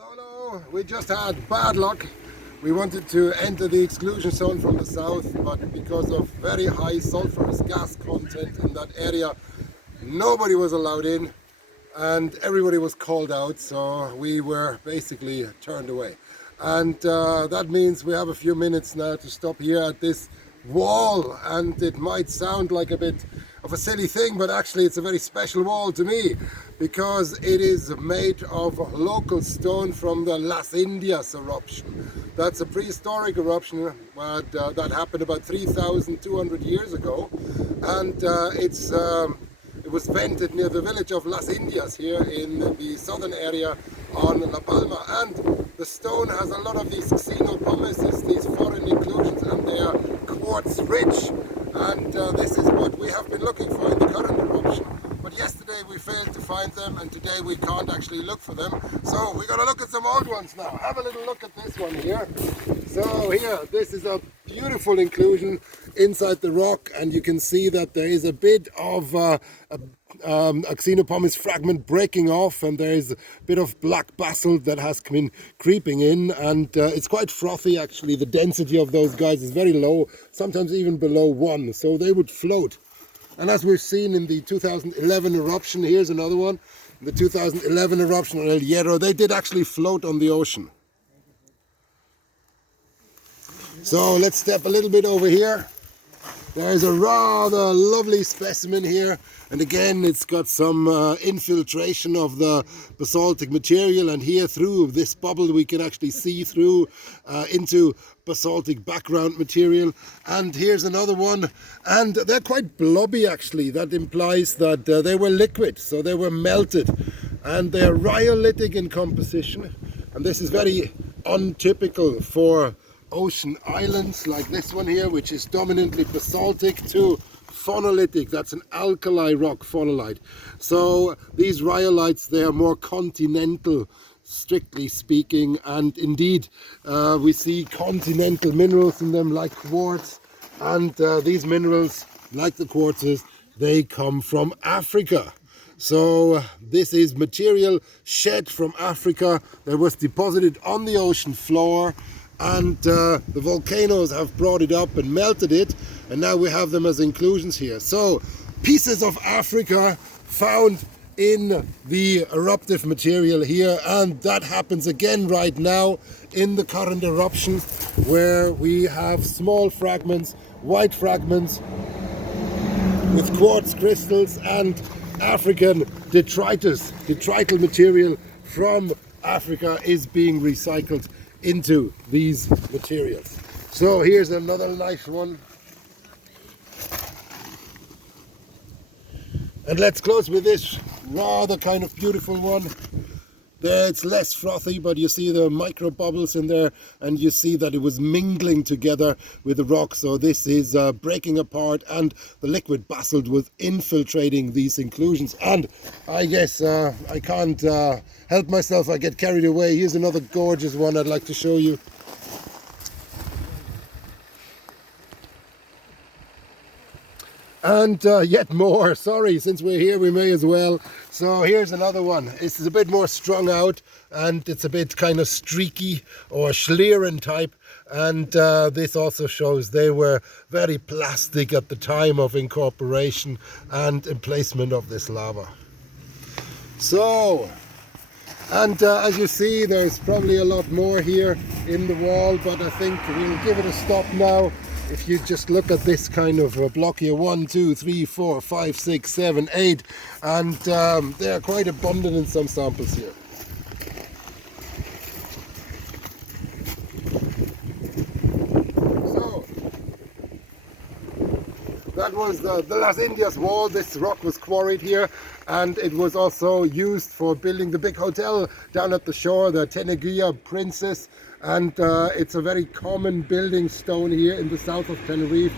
Hello. We just had bad luck. We wanted to enter the exclusion zone from the south, but because of very high sulfurous gas content in that area, nobody was allowed in and everybody was called out, so we were basically turned away. And that means we have a few minutes now to stop here at this wall, and it might sound like a bit of a silly thing, but actually it's a very special wall to me because it is made of local stone from the Las Indias eruption. That's a prehistoric eruption that happened about 3,200 years ago, and it was vented near the village of Las Indias here in the southern area on La Palma, and the stone has a lot of these Xeno-Pumices, these foreign inclusions, and they are quartz rich, and this is what we have been looking for in the current eruption. But yesterday we failed to find them, and today we can't actually look for them, so we're going to look at some old ones now. Have a little look at this one here. So here, this is a beautiful inclusion inside the rock, and you can see that there is a bit of a Xeno-Pumice fragment breaking off, and there is a bit of black basalt that has been creeping in, and it's quite frothy actually. The density of those guys is very low, sometimes even below 1, so they would float. And as we've seen in the 2011 eruption, here's another one, in the 2011 eruption on El Hierro, they did actually float on the ocean. So let's step a little bit over here. There's a rather lovely specimen here, and again it's got some infiltration of the basaltic material, and here through this bubble we can actually see through into basaltic background material. And here's another one, and they're quite blobby actually. That implies that they were liquid, so they were melted, and they're rhyolitic in composition, and this is very untypical for ocean islands like this one here, which is dominantly basaltic to phonolitic. That's an alkali rock phonolite. So these rhyolites, they are more continental, strictly speaking, and indeed we see continental minerals in them like quartz, and these minerals, like the quartzes, they come from Africa. So this is material shed from Africa that was deposited on the ocean floor, and the volcanoes have brought it up and melted it, and now we have them as inclusions here. So pieces of Africa found in the eruptive material here, and that happens again right now in the current eruption, where we have small fragments, white fragments with quartz crystals and African detritus. Detrital material from Africa is being recycled into these materials. So here's another nice one, and let's close with this rather kind of beautiful one. There it's less frothy, but you see the micro bubbles in there, and you see that it was mingling together with the rock. So this is breaking apart, and the liquid basalt was infiltrating these inclusions. And I guess I can't help myself, I get carried away. Here's another gorgeous one I'd like to show you. And yet more, sorry, since we're here we may as well. So here's another one. This is a bit more strung out, and it's a bit kind of streaky or Schlieren type, and this also shows they were very plastic at the time of incorporation and emplacement of this lava. So, and as you see, there's probably a lot more here in the wall, but I think we'll give it a stop now. If you just look at this kind of block here, 1, 2, 3, 4, 5, 6, 7, 8, and they are quite abundant in some samples here. So that was the Las Indias wall. This rock was quarried here, and it was also used for building the big hotel down at the shore, the Teneguilla Princess. And it's a very common building stone here in the south of Tenerife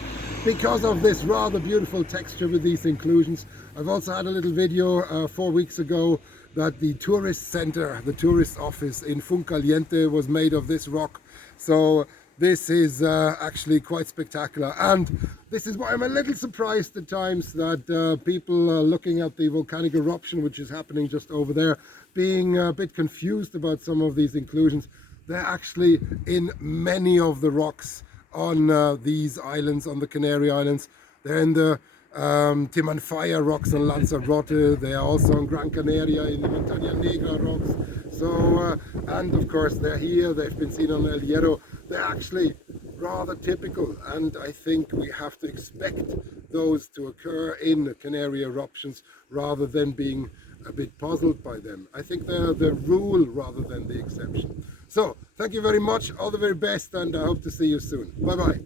because of this rather beautiful texture with these inclusions. I've also had a little video 4 weeks ago that the tourist center, the tourist office in Fuencaliente was made of this rock. So this is actually quite spectacular. And this is why I'm a little surprised at times that people looking at the volcanic eruption which is happening just over there, being a bit confused about some of these inclusions. They're actually in many of the rocks on these islands, on the Canary Islands. They're in the Timanfaya rocks on Lanzarote. They are also on Gran Canaria in the Montaña Negra rocks. So, and of course they're here, they've been seen on El Hierro. They're actually rather typical, and I think we have to expect those to occur in Canary eruptions rather than being a bit puzzled by them. I think they're the rule rather than the exception. So, thank you very much, all the very best, and I hope to see you soon. Bye bye.